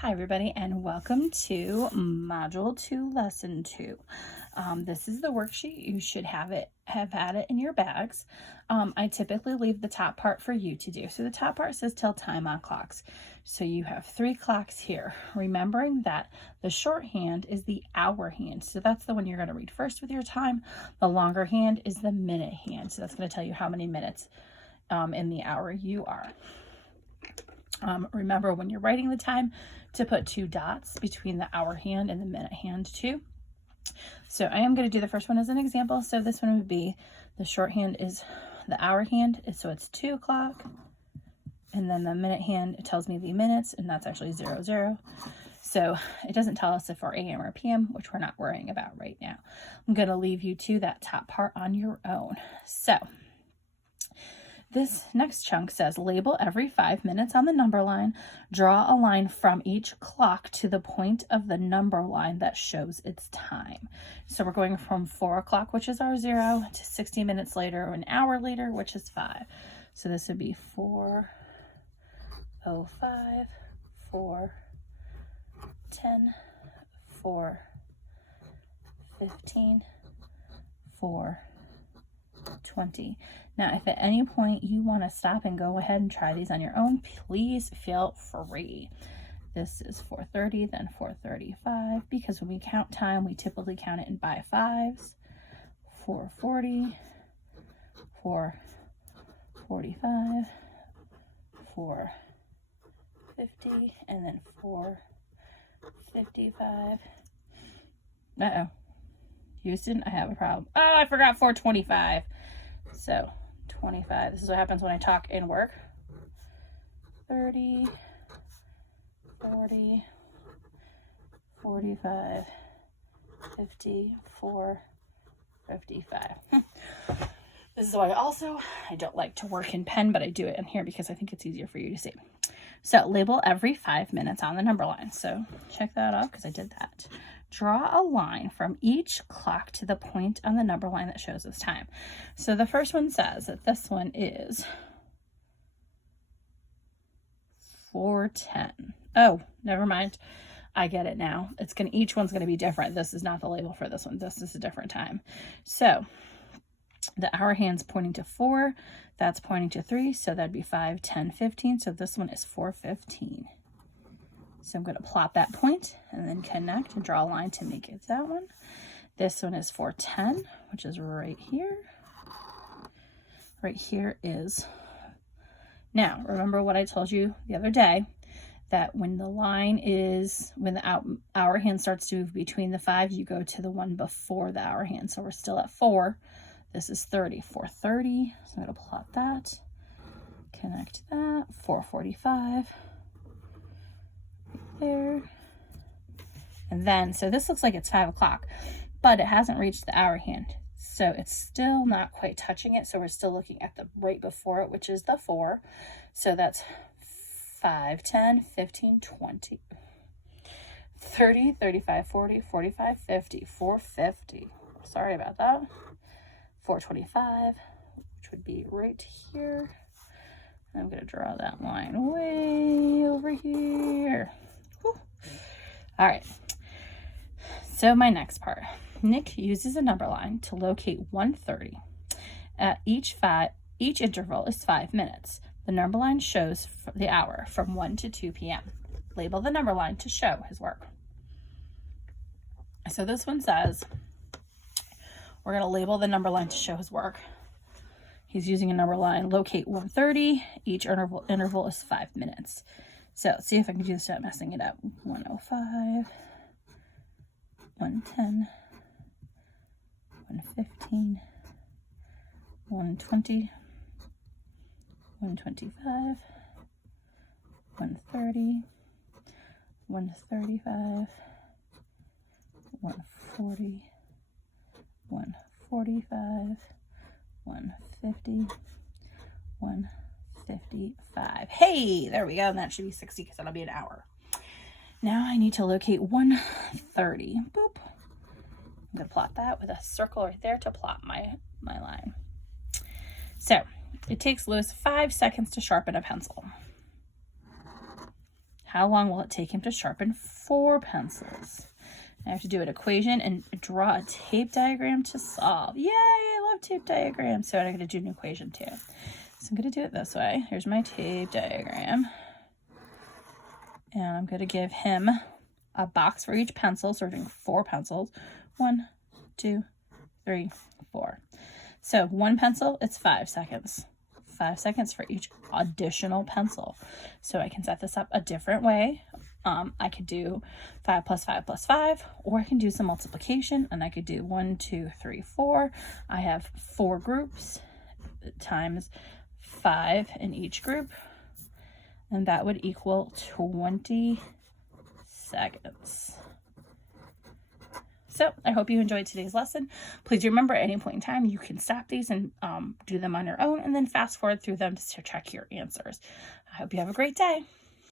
Hi everybody, and welcome to Module 2, Lesson 2. This is the worksheet. You should have had it in your bags. I typically leave the top part for you to do. So the top part says tell time on clocks. So you have 3 clocks here, remembering that the shorthand is the hour hand. So that's the one you're going to read first with your time. The longer hand is the minute hand. So that's going to tell you how many minutes in the hour you are. Remember when you're writing the time to put 2 dots between the hour hand and the minute hand too. So I am going to do the first one as an example. So this one would be the shorthand is the hour hand. So it's 2 o'clock. And then the minute hand, it tells me the minutes, and that's actually 00. So it doesn't tell us if we're AM or PM, which we're not worrying about right now. I'm going to leave you to that top part on your own. So this next chunk says label every 5 minutes on the number line. Draw a line from each clock to the point of the number line that shows its time. So we're going from 4 o'clock, which is our 0, to 60 minutes later, or an hour later, which is 5. So this would be 4:05, 4:10, 4:15, 4:20. Now, if at any point you want to stop and go ahead and try these on your own, please feel free. This is 4:30, then 4:35, because when we count time, we typically count it in by 5s. 4:40, 4:45, 4:50, and then 4:55. Uh-oh. Houston, I have a problem. Oh, I forgot 4:25. So 25. This is what happens when I talk and work. 30, 40, 45, 50, 4:55. This is why I don't like to work in pen, but I do it in here because I think it's easier for you to see. So label every 5 minutes on the number line. So check that off because I did that. Draw a line from each clock to the point on the number line that shows us time. So the first one says that this one is 4:10. Oh, never mind. I get it now. Each one's gonna be different. This is not the label for this one. This is a different time. So the hour hand's pointing to 4. That's pointing to 3. So that'd be 5, 10, 15. So this one is 4:15. So I'm going to plot that point and then connect and draw a line to make it that one. This one is 4:10, which is right here. Right here is, now remember what I told you the other day, that when the hour hand starts to move between the 5, you go to the one before the hour hand. So we're still at 4. This is 30, 4:30. So I'm going to plot that, connect that, 4:45. There. And then, so this looks like it's 5 o'clock, but it hasn't reached the hour hand. So it's still not quite touching it. So we're still looking at the right before it, which is the 4. So that's 5, 10, 15, 20, 30, 35, 40, 45, 50, 4:50. Sorry about that. 4:25, which would be right here. I'm going to draw that line way over here. Whew. All right. So my next part. Nick uses a number line to locate 1:30. Each interval is 5 minutes. The number line shows the hour from 1 to 2 p.m. Label the number line to show his work. So this one says, we're going to label the number line to show his work. He's using a number line, locate 1:30. Each interval is 5 minutes. So let's see if I can do this without messing it up. 1:05, 1:10, 1:15, 1:20, 1:25, 1:30, 1:35, 1:40, 1:45, 1:50, 1:55. Hey, there we go. And that should be 60 because that'll be an hour. Now I need to locate 1:30. Boop. I'm going to plot that with a circle right there to plot my line. So it takes Lewis 5 seconds to sharpen a pencil. how long will it take him to sharpen 4 pencils? I have to do an equation and draw a tape diagram to solve. Yay, I love tape diagrams. So I'm going to do an equation too. So I'm going to do it this way. Here's my tape diagram. And I'm going to give him a box for each pencil, so we're doing 4 pencils. 1, 2, 3, 4. So 1 pencil, it's 5 seconds. 5 seconds for each additional pencil. So I can set this up a different way. I could do 5 plus 5 plus 5, or I can do some multiplication, and I could do 1, 2, 3, 4. I have 4 groups times 5 in each group, and that would equal 20 seconds. So I hope you enjoyed today's lesson. Please remember, at any point in time, you can stop these and do them on your own, and then fast forward through them to check your answers. I hope you have a great day.